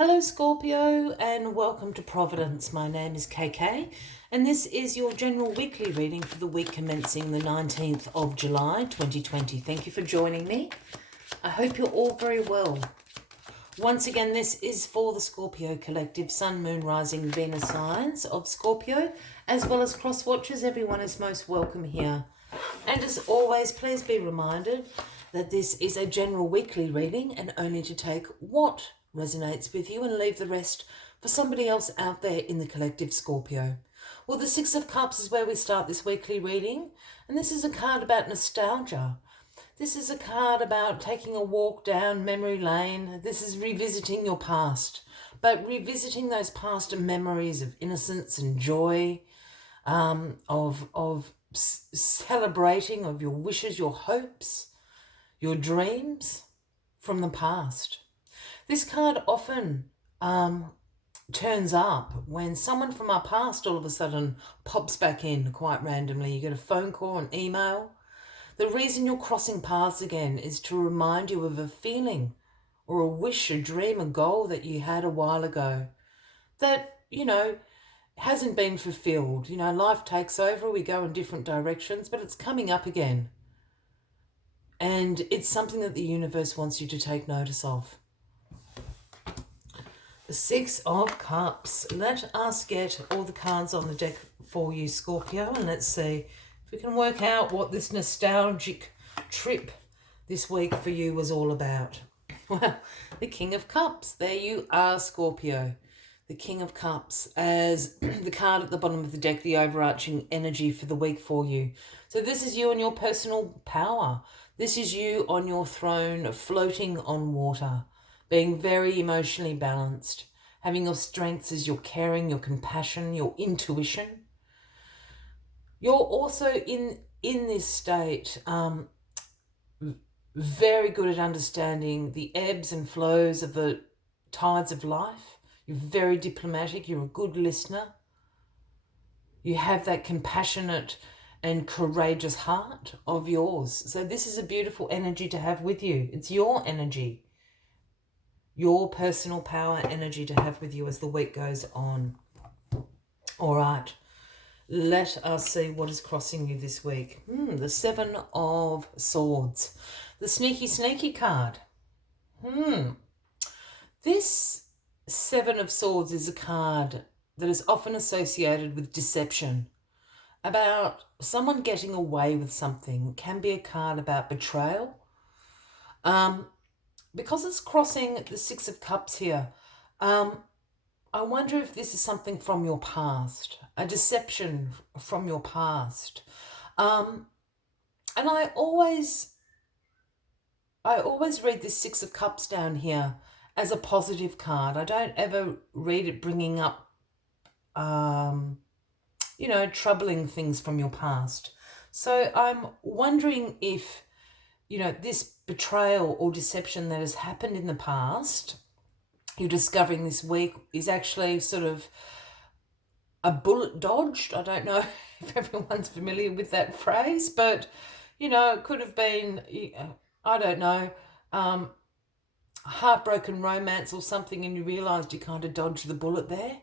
Hello Scorpio and welcome to Providence. My name is KK and this is your general weekly reading for the week commencing the 19th of July 2020. Thank you for joining me. I hope you're all very well. Once again, this is for the Scorpio collective, Sun, Moon, Rising, Venus signs of Scorpio, as well as cross watchers. Everyone is most welcome here. And as always, please be reminded that this is a general weekly reading and only to take what resonates with you and leave the rest for somebody else out there in the collective Scorpio. Well, the Six of Cups is where we start this weekly reading, and this is a card about nostalgia. This is a card about taking a walk down memory lane. This is revisiting your past, but revisiting those past memories of innocence and joy, of celebrating of your wishes, your hopes, your dreams from the past. This card often turns up when someone from our past all of a sudden pops back in quite randomly. You get a phone call, an email. The reason you're crossing paths again is to remind you of a feeling or a wish, a dream, a goal that you had a while ago that, hasn't been fulfilled. Life takes over, we go in different directions, but it's coming up again. And it's something that the universe wants you to take notice of. The Six of Cups. Let us get all the cards on the deck for you, Scorpio, and let's see if we can work out what this nostalgic trip this week for you was all about. Well, the King of Cups. There you are, Scorpio. The King of Cups as the card at the bottom of the deck, the overarching energy for the week for you. So this is you and your personal power. This is you on your throne, floating on water, being very emotionally balanced, having your strengths as your caring, your compassion, your intuition. You're also in this state very good at understanding the ebbs and flows of the tides of life. You're very diplomatic. You're a good listener. You have that compassionate and courageous heart of yours. So this is a beautiful energy to have with you. It's your energy, your personal power energy to have with you as the week goes on. All right. Let us see what is crossing you this week. The Seven of Swords. The sneaky card. This Seven of Swords is a card that is often associated with deception, about someone getting away with something. It can be a card about betrayal. Because it's crossing the Six of Cups here, I wonder if this is something from your past, a deception from your past. And I always read this Six of Cups down here as a positive card. I don't ever read it bringing up, troubling things from your past. So I'm wondering if, this betrayal or deception that has happened in the past, you're discovering this week, is actually sort of a bullet dodged. I don't know if everyone's familiar with that phrase, but, it could have been, I don't know, heartbroken romance or something, and you realised you kind of dodged the bullet there.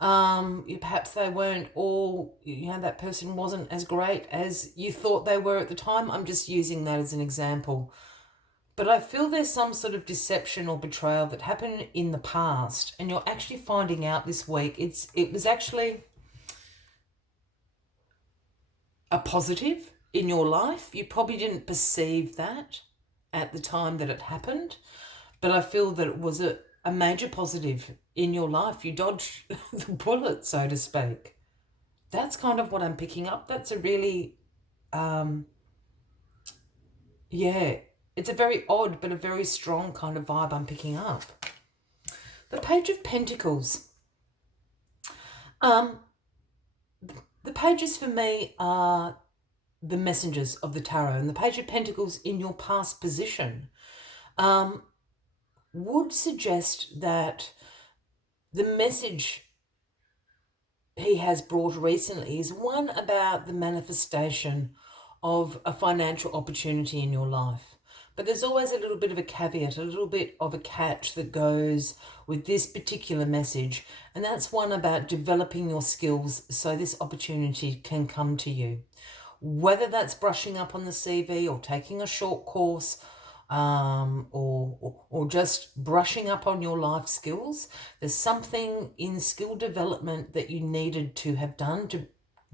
Perhaps they weren't all, that person wasn't as great as you thought they were at the time. I'm just using that as an example. But I feel there's some sort of deception or betrayal that happened in the past, and you're actually finding out this week it was actually a positive in your life. You probably didn't perceive that at the time that it happened, but I feel that it was a major positive in your life. You dodged the bullet, so to speak. That's kind of what I'm picking up. That's a really, it's a very odd but a very strong kind of vibe I'm picking up. The Page of Pentacles. The pages for me are the messengers of the tarot, and the Page of Pentacles in your past position would suggest that the message he has brought recently is one about the manifestation of a financial opportunity in your life. But there's always a little bit of a caveat, a little bit of a catch that goes with this particular message. And that's one about developing your skills so this opportunity can come to you. Whether that's brushing up on the CV or taking a short course, or just brushing up on your life skills, there's something in skill development that you needed to have done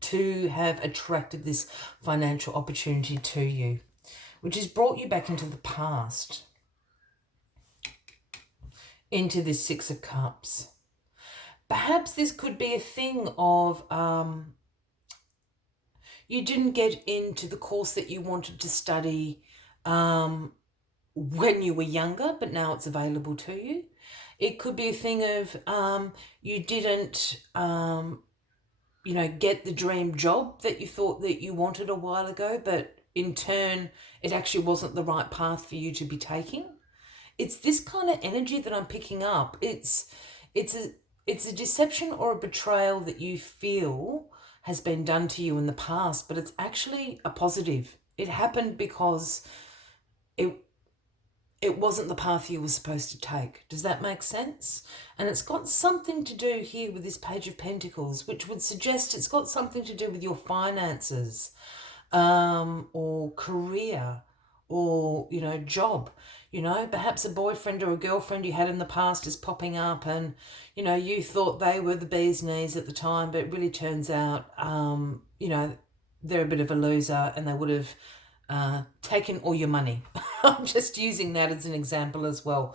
to have attracted this financial opportunity to you, which has brought you back into the past, into this Six of Cups. Perhaps this could be a thing of you didn't get into the course that you wanted to study when you were younger, but now it's available to you. It could be a thing of you didn't get the dream job that you thought that you wanted a while ago, but in turn it actually wasn't the right path for you to be taking. It's this kind of energy that I'm picking up. It's a deception or a betrayal that you feel has been done to you in the past, but it's actually a positive. It happened because it wasn't the path you were supposed to take. Does that make sense? And it's got something to do here with this Page of Pentacles, which would suggest it's got something to do with your finances, or career, or, job. Perhaps a boyfriend or a girlfriend you had in the past is popping up and, you thought they were the bee's knees at the time, but it really turns out, they're a bit of a loser and they would have taken all your money. I'm just using that as an example as well.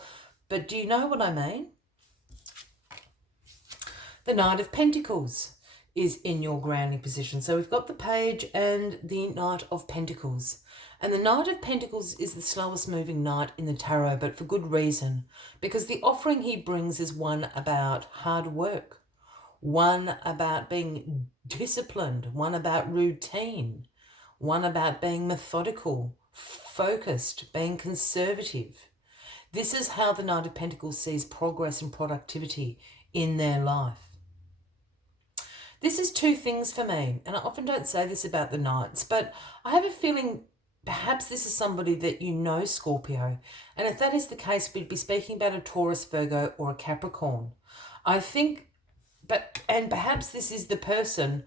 But do you know what I mean? The Knight of Pentacles is in your grounding position. So we've got the Page and the Knight of Pentacles. And the Knight of Pentacles is the slowest moving knight in the tarot, but for good reason. Because the offering he brings is one about hard work, one about being disciplined, one about routine, one about being methodical, focused, being conservative. This is how the Knight of Pentacles sees progress and productivity in their life. This is two things for me, and I often don't say this about the Knights, but I have a feeling perhaps this is somebody that you know, Scorpio, and if that is the case, we'd be speaking about a Taurus, Virgo, or a Capricorn. I think, and perhaps this is the person,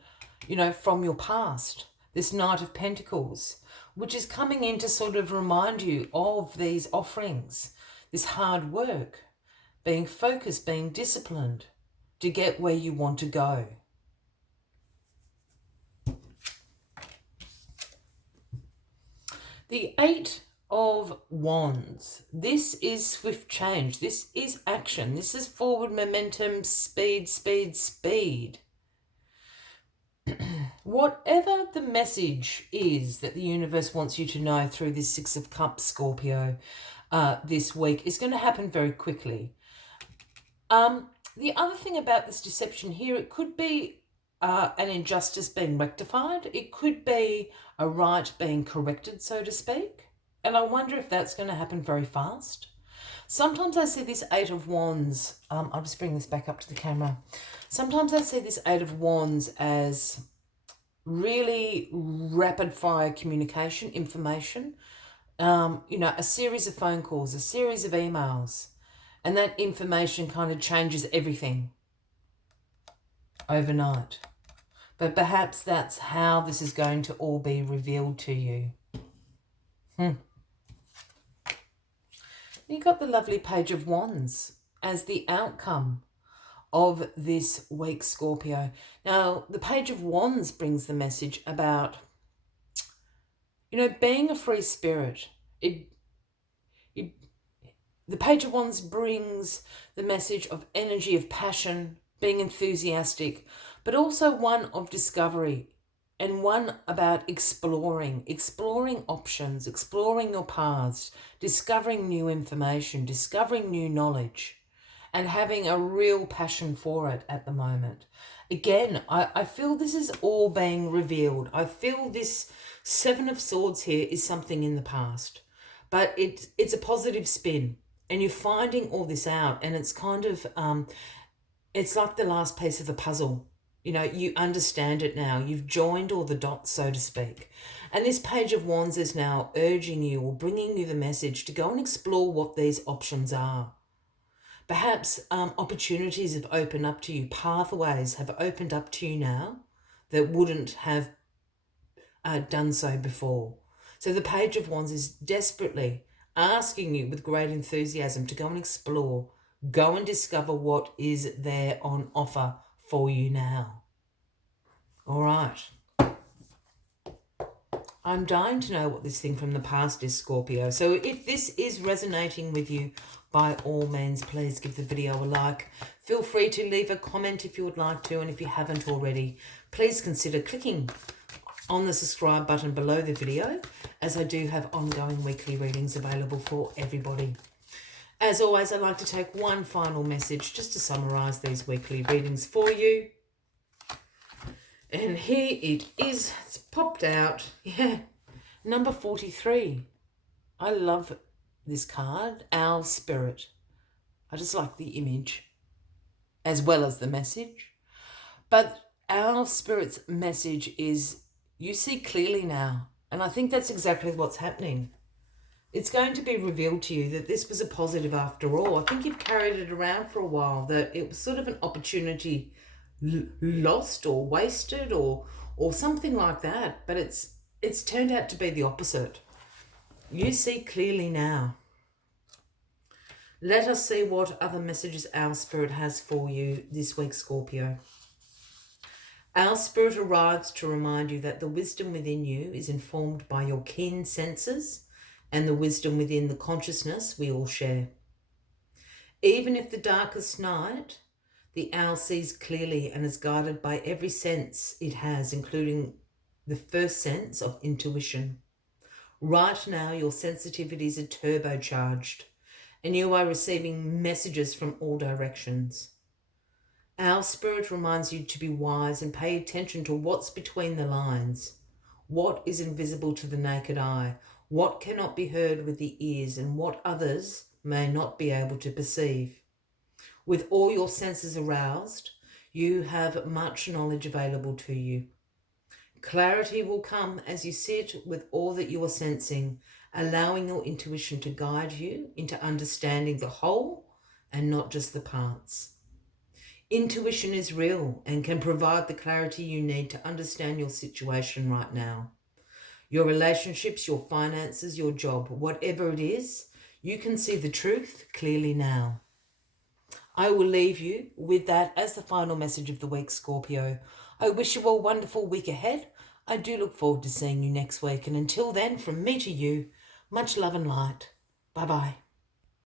from your past, this Knight of Pentacles, which is coming in to sort of remind you of these offerings, this hard work, being focused, being disciplined to get where you want to go. The Eight of Wands. This is swift change. This is action. This is forward momentum, speed, speed, speed. Whatever the message is that the universe wants you to know through this Six of Cups, Scorpio, this week is going to happen very quickly. The other thing about this deception here, it could be an injustice being rectified. It could be a right being corrected, so to speak. And I wonder if that's going to happen very fast. Sometimes I see this Eight of Wands. I'll just bring this back up to the camera. Sometimes I see this Eight of Wands as really rapid fire communication, information, a series of phone calls, a series of emails, and that information kind of changes everything overnight. But perhaps that's how this is going to all be revealed to you. You got the lovely Page of Wands as the outcome of this week, Scorpio. Now, the Page of Wands brings the message about, being a free spirit. The Page of Wands brings the message of energy, of passion, being enthusiastic, but also one of discovery and one about exploring options, exploring your paths, discovering new information, discovering new knowledge, and having a real passion for it at the moment. Again, I feel this is all being revealed. I feel this Seven of Swords here is something in the past, but it's a positive spin, and you're finding all this out, and it's kind of, it's like the last piece of the puzzle. You know, you understand it now. You've joined all the dots, so to speak. And this Page of Wands is now urging you or bringing you the message to go and explore what these options are. Perhaps opportunities have opened up to you, pathways have opened up to you now that wouldn't have done so before. So the Page of Wands is desperately asking you with great enthusiasm to go and explore, go and discover what is there on offer for you now. All right. I'm dying to know what this thing from the past is, Scorpio. So if this is resonating with you, by all means, please give the video a like. Feel free to leave a comment if you would like to. And if you haven't already, please consider clicking on the subscribe button below the video, as I do have ongoing weekly readings available for everybody. As always, I'd like to take one final message just to summarize these weekly readings for you. And here it is. It's popped out. Yeah. Number 43. I love this card. Owl Spirit. I just like the image as well as the message. But Owl Spirit's message is you see clearly now. And I think that's exactly what's happening. It's going to be revealed to you that this was a positive after all. I think you've carried it around for a while, that it was sort of an opportunity lost or wasted or something like that, but it's turned out to be the opposite. You see clearly now. Let us see what other messages our Spirit has for you this week, Scorpio. Our Spirit arrives to remind you that the wisdom within you is informed by your keen senses and the wisdom within the consciousness we all share. Even if the darkest night, the owl sees clearly and is guided by every sense it has, including the first sense of intuition. Right now, your sensitivities are turbocharged and you are receiving messages from all directions. Our Spirit reminds you to be wise and pay attention to what's between the lines, what is invisible to the naked eye, what cannot be heard with the ears, and what others may not be able to perceive. With all your senses aroused, you have much knowledge available to you. Clarity will come as you sit with all that you are sensing, allowing your intuition to guide you into understanding the whole and not just the parts. Intuition is real and can provide the clarity you need to understand your situation right now. Your relationships, your finances, your job, whatever it is, you can see the truth clearly now. I will leave you with that as the final message of the week, Scorpio. I wish you a wonderful week ahead. I do look forward to seeing you next week. And until then, from me to you, much love and light. Bye-bye.